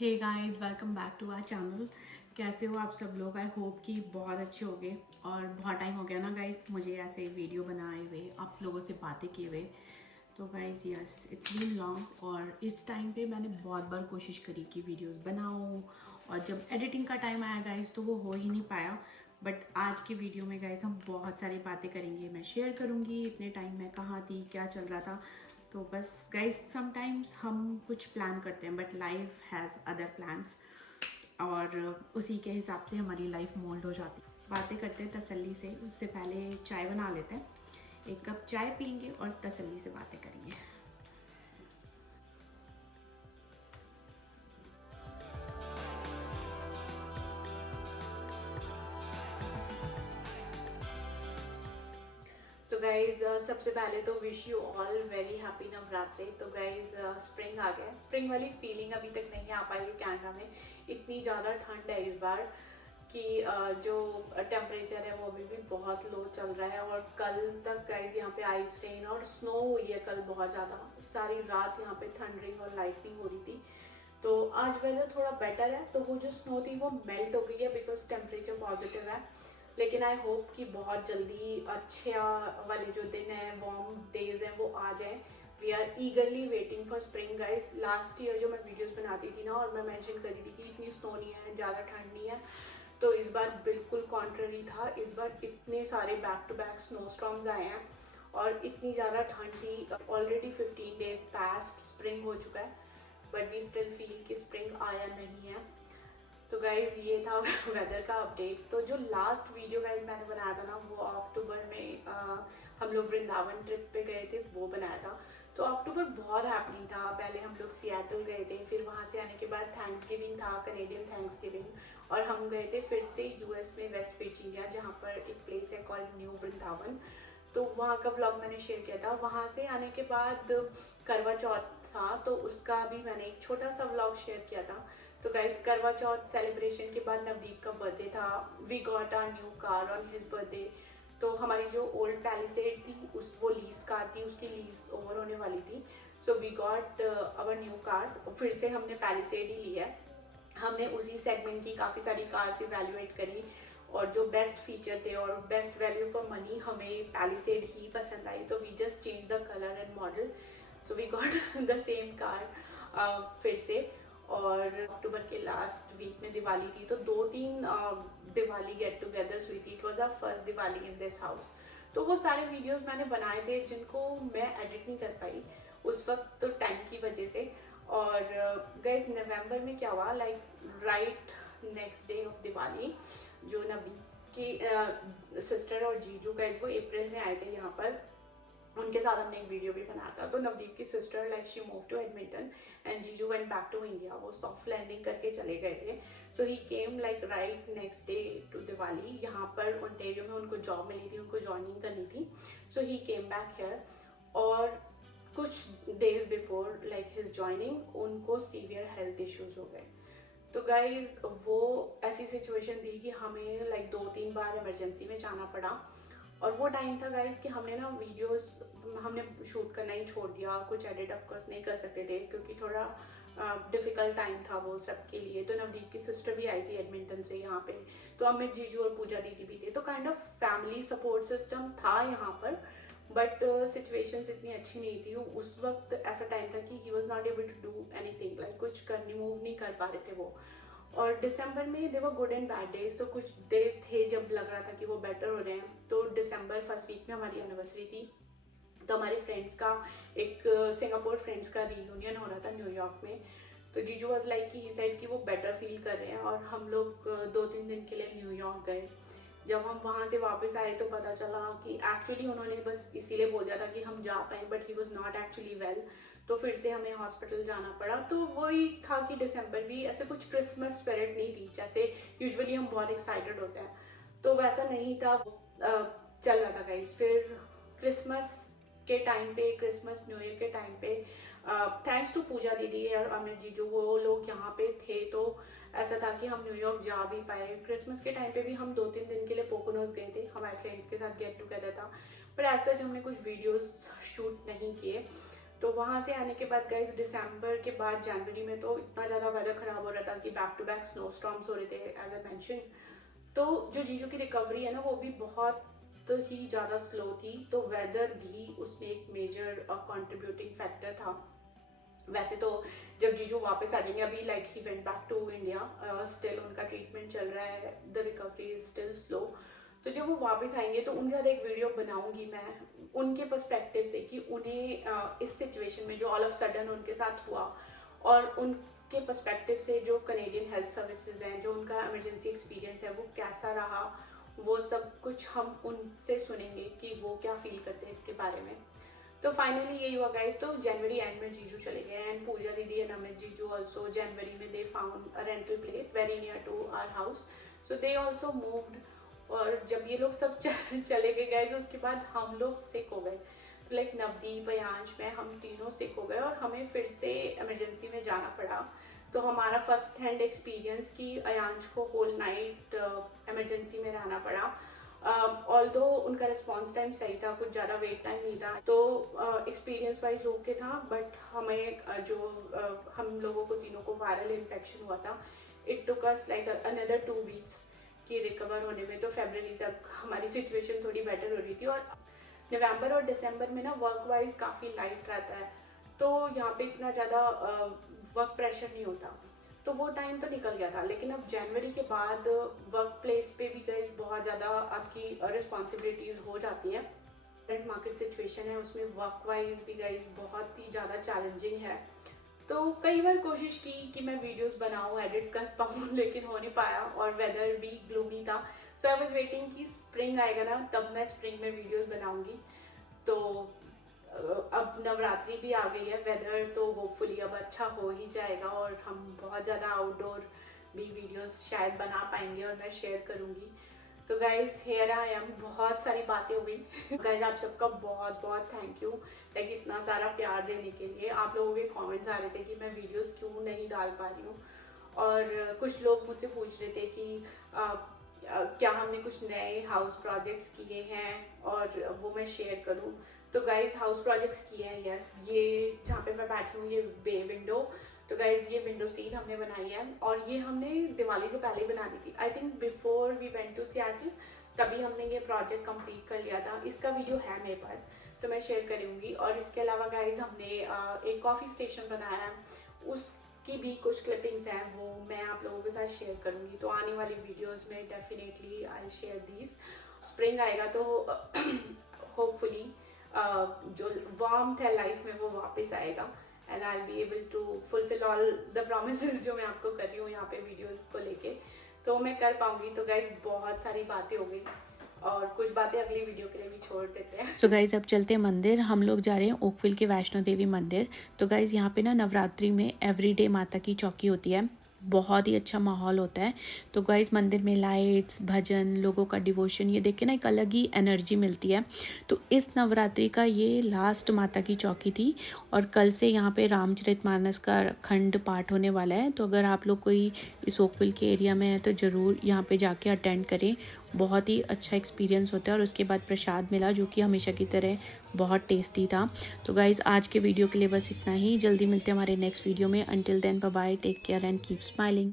Hey guys, welcome back to our channel. कैसे हो आप सब लोग? आई होप कि बहुत अच्छे होंगे। और बहुत टाइम हो गया ना गाइस मुझे ऐसे वीडियो बनाए हुए, आप लोगों से बातें किए हुए। तो guys yes, it's been long और इस टाइम पे मैंने बहुत बार कोशिश करी कि वीडियोस बनाऊं, और जब एडिटिंग का टाइम आया गाइस तो वो हो ही नहीं पाया। बट आज की वीडियो में गाइस हम बहुत सारी बातें करेंगे, मैं शेयर करूंगी इतने टाइम मैं कहाँ थी, क्या चल रहा था। तो बस गाइस समटाइम्स हम कुछ प्लान करते हैं but life has other plans, और उसी के हिसाब से हमारी लाइफ मोल्ड हो जाती है। बातें करते हैं तसल्ली से, उससे पहले चाय बना लेते हैं। एक कप चाय पियेंगे और तसल्ली से बातें करेंगे। सो गाइज सबसे पहले तो wish you all very happy Navratri. तो गाइज स्प्रिंग आ गया। स्प्रिंग वाली फीलिंग अभी तक नहीं आ पाई है कनाडा में। इतनी ज़्यादा ठंड है इस बार कि जो टेम्परेचर है वो अभी भी बहुत लो चल रहा है। और कल तक गाइज यहाँ पे आइस रेन और स्नो हुई है कल बहुत ज़्यादा। सारी रात यहाँ पे थंडरिंग और लाइटनिंग हो रही थी। तो आज वेदर थोड़ा बेटर है। तो वो जो स्नो थी वो मेल्ट हो गई है बिकॉज टेम्परेचर पॉजिटिव है। लेकिन आई होप कि बहुत जल्दी अच्छा वाले जो दिन है, वार्म डेज हैं, वो आ जाए। We are eagerly waiting for spring guys. Last year जो मैं वीडियोस बनाती थी ना, और मैं मेंशन करी थी कि इतनी स्नो नहीं है, ज़्यादा ठंड नहीं है, तो इस बार बिल्कुल कॉन्ट्ररी था। इस बार इतने सारे back to back snow storms आए हैं और इतनी ज़्यादा ठंड थी। ऑलरेडी 15 डेज पास्ट स्प्रिंग हो चुका है, बट वी स्टिल फील कि स्प्रिंग आया नहीं है। तो गाइज ये था वेदर का अपडेट। तो जो लास्ट वीडियो गाइज मैंने बनाया था ना, वो अक्टूबर में हम लोग वृंदावन ट्रिप पे गए थे, वो बनाया था। तो अक्टूबर बहुत हैपनिंग था। पहले हम लोग सियाटल गए थे, फिर वहाँ से आने के बाद थैंक्सगिविंग था, कनेडियन थैंक्सगिविंग। और हम गए थे फिर से यूएस में वेस्ट वर्जीनिया, जहाँ पर एक प्लेस है कॉल्ड न्यू वृंदावन। तो वहाँ का व्लॉग मैंने शेयर किया था। वहाँ से आने के बाद करवा चौथ था, तो उसका भी मैंने एक छोटा सा व्लॉग शेयर किया था। तो गाइस करवा चौथ सेलिब्रेशन के बाद नवदीप का बर्थडे था। We got our new car on his birthday. तो हमारी जो ओल्ड पैलिसेड थी उस वो लीज कार थी, उसकी लीज ओवर होने वाली थी। So we got our new car. फिर से हमने पैलिसेड ही लिया है। हमने उसी सेगमेंट की काफ़ी सारी कार्स इवेल्युएट करी, और जो बेस्ट फीचर थे और बेस्ट वैल्यू फॉर मनी हमें पैलिसेड ही पसंद आई। तो we just change the colour and model. So we got the same car फिर से। और अक्टूबर के लास्ट वीक में दिवाली थी, तो 2-3 दिवाली गेट टुगेदर्स हुई थी। It was our first Diwali in this house. तो वो सारे वीडियोस मैंने बनाए थे जिनको मैं एडिट नहीं कर पाई उस वक्त, तो टाइम की वजह से। और गाइस नवंबर में क्या हुआ, like right next day of Diwali, जो नवदीप की सिस्टर और जीजू गाइस वो अप्रैल में आए थे यहाँ पर। उनके साथ हमने एक वीडियो भी बनाया था। तो नवदीप की sister like she move to Edmonton and जीजू वेंट बैक टू इंडिया। वो सॉफ्ट लैंडिंग करके चले गए थे। So he came like right next day to Diwali. यहाँ पर ओंटारियो में उनको जॉब मिली थी, उनको जॉइनिंग करनी थी। सो ही केम बैक हेयर। और कुछ days before like his joining उनको सीवियर हेल्थ इश्यूज हो गए। तो गाइज वो ऐसी सिचुएशन थी कि हमें लाइक 2-3 बार इमरजेंसी में जाना पड़ा। और वो टाइम था गाइज कि हमने ना वीडियोस हमने शूट करना ही छोड़ दिया। कुछ एडिट ऑफकोर्स नहीं कर सकते थे क्योंकि थोड़ा डिफिकल्ट टाइम था वो सबके लिए। तो नवदीप की सिस्टर भी आई थी एडमिंटन से यहाँ पे। तो अमित जीजू और पूजा दीदी भी थे। तो kind of family support system था यहाँ पर। बट सिचुएशंस इतनी अच्छी नहीं थी उस वक्त। ऐसा टाइम था कि he was not able to do anything, like कुछ करने मूव नहीं कर पा रहे थे वो। और दिसंबर में they were good and bad days. तो कुछ डेज थे जब लग रहा था कि वो बेटर हो रहे हैं। तो दिसंबर फर्स्ट वीक में हमारी एनिवर्सरी थी। तो हमारे फ्रेंड्स का एक सिंगापुर फ्रेंड्स का रीयूनियन हो रहा था न्यूयॉर्क में। तो जीजू वाज लाइक कि ही सेड कि वो बेटर फील कर रहे हैं, और हम लोग 2-3 दिन के लिए न्यूयॉर्क गए। जब हम वहाँ से वापस आए तो पता चला कि एक्चुअली उन्होंने बस इसीलिए बोल दिया था कि हम जा पाए, but he was not actually well. तो फिर से हमें हॉस्पिटल जाना पड़ा। तो वही था कि दिसंबर भी ऐसे कुछ क्रिसमस स्पिरिट नहीं थी जैसे यूजुअली हम बहुत एक्साइटेड होते हैं, तो वैसा नहीं था। चल रहा था गाइस। फिर क्रिसमस के टाइम पे, क्रिसमस न्यू ईयर के टाइम पे, थैंक्स टू पूजा दीदी और अमित जीजू वो लोग यहाँ पे थे। तो ऐसा था कि हम न्यूयॉर्क जा भी पाए। क्रिसमस के टाइम पे भी हम 2-3 दिन के लिए पोकोनोस गए थे, हमारे फ्रेंड्स के साथ गेट टुगेदर था। पर ऐसा हमने कुछ वीडियोस शूट नहीं किए। तो वहाँ से आने के बाद गाइज दिसंबर के बाद जनवरी में तो इतना ज़्यादा वेदर ख़राब हो रहा था कि back to back snow storms हो रहे थे एज आई मेंशन। तो जो जीजू की रिकवरी है ना वो भी बहुत ही ज़्यादा स्लो थी, तो वेदर भी उसमें एक मेजर कंट्रीब्यूटिंग फैक्टर था। वैसे तो जब जीजू वापस आ जाएंगे, अभी like he went back to India, still उनका ट्रीटमेंट चल रहा है, the recovery is still slow. तो जब वो वापस आएंगे तो उनके साथ एक वीडियो बनाऊंगी मैं उनके पर्सपेक्टिव से कि उन्हें इस सिचुएशन में जो ऑल ऑफ सडन उनके साथ हुआ, और उनके पर्सपेक्टिव से जो कनेडियन हेल्थ सर्विसेज हैं, जो उनका इमरजेंसी एक्सपीरियंस है वो कैसा रहा, वो सब कुछ हम उनसे सुनेंगे कि वो क्या फील करते हैं इसके बारे में। तो फाइनली यही हुआ गाइस। तो जनवरी एंड में जीजू चले गए एंड पूजा दीदी एंड अमित जीजू ऑल्सो जनवरी में they found a rental place very near to our house, so they also moved. और जब ये लोग सब चले गए गाइस, उसके बाद हम लोग सिक हो गए। तो लाइक नवदीप, अयांश, में हम तीनों सिक हो गए और हमें फिर से इमरजेंसी में जाना पड़ा। तो हमारा फर्स्ट हैंड एक्सपीरियंस कि अयांश को होल नाइट इमरजेंसी में रहना पड़ा। ऑल्दो उनका रिस्पॉन्स टाइम सही था, कुछ ज़्यादा वेट टाइम नहीं था, तो एक्सपीरियंस वाइज ओके था। बट हमें हम लोगों को तीनों को वायरल इन्फेक्शन हुआ था। It took us like another 2 weeks की रिकवर होने में। तो फरवरी तक हमारी सिचुएशन थोड़ी बेटर हो रही थी। और नवंबर और दिसंबर में ना वर्क वाइज काफ़ी लाइट रहता है, तो यहाँ पे इतना ज़्यादा वर्क प्रेशर नहीं होता, तो वो टाइम तो निकल गया था। लेकिन अब जनवरी के बाद वर्क प्लेस पे भी गाइस बहुत ज़्यादा आपकी रिस्पॉन्सिबिलिटीज़ हो जाती है। करंट मार्केट सिचुएशन है उसमें वर्क वाइज भी गाइस बहुत ही ज़्यादा चैलेंजिंग है। तो कई बार कोशिश की कि मैं वीडियोस बनाऊं, एडिट कर पाऊँ, लेकिन हो नहीं पाया और वेदर भी ग्लूमी था। सो आई वाज वेटिंग कि स्प्रिंग आएगा ना, तब मैं स्प्रिंग में वीडियोस बनाऊंगी। तो अब नवरात्रि भी आ गई है, वेदर तो होपफुली अब अच्छा हो ही जाएगा और हम बहुत ज़्यादा आउटडोर भी वीडियोस शायद बना पाएंगे और मैं शेयर करूँगी। तो गाइज हियर आई एम, बहुत सारी बातें हो गई। गाइज आप सबका बहुत बहुत थैंक यू, लाइक इतना सारा प्यार देने के लिए। आप लोगों के कमेंट्स आ रहे थे कि मैं वीडियोस क्यों नहीं डाल पा रही हूँ, और कुछ लोग मुझसे पूछ रहे थे कि क्या हमने कुछ नए हाउस प्रोजेक्ट्स किए हैं और वो मैं शेयर करूँ। तो गाइज हाउस प्रोजेक्ट्स किए हैं, यस। ये जहाँ पे मैं बैठी हूँ ये बे विंडो, तो गाइज ये विंडो सीट हमने बनाई है और ये हमने दिवाली से पहले ही बना दी थी। I think before we went to Seattle, तभी हमने ये प्रोजेक्ट कंप्लीट कर लिया था। इसका वीडियो है मेरे पास, तो मैं शेयर करूँगी। और इसके अलावा गाइज हमने एक कॉफ़ी स्टेशन बनाया है, उसकी भी कुछ क्लिपिंग्स हैं, वो मैं आप लोगों के साथ शेयर करूँगी। तो आने वाली वीडियोज़ में definitely I share these. Spring आएगा तो होपफुली जो वार्मथ है लाइफ में वो वापस आएगा and I be able to fulfil all the promises जो मैं आपको कर रही हूँ यहाँ पे वीडियोस को लेके, तो मैं कर पाऊंगी। तो गाइज बहुत सारी बातें हो गई और कुछ बातें अगली वीडियो के लिए भी छोड़ देते हैं। तो गाइज़ अब चलते हैं मंदिर। हम लोग जा रहे हैं ओकविल के वैष्णो देवी मंदिर। तो गाइज़ यहाँ पे ना नवरात्रि में एवरीडे माता की चौकी होती है, बहुत ही अच्छा माहौल होता है। तो गाइस मंदिर में लाइट्स, भजन, लोगों का डिवोशन, ये देख के ना एक अलग ही एनर्जी मिलती है। तो इस नवरात्रि का ये लास्ट माता की चौकी थी और कल से यहाँ पे रामचरितमानस का खंड पाठ होने वाला है। तो अगर आप लोग कोई इस ओकविल के एरिया में है तो ज़रूर यहाँ पे जाके अटेंड करें, बहुत ही अच्छा एक्सपीरियंस होता है। और उसके बाद प्रसाद मिला जो कि हमेशा की तरह बहुत टेस्टी था। तो गाइज़ आज के वीडियो के लिए बस इतना ही, जल्दी मिलते हैं हमारे नेक्स्ट वीडियो में। Until then bye bye, take care and keep smiling.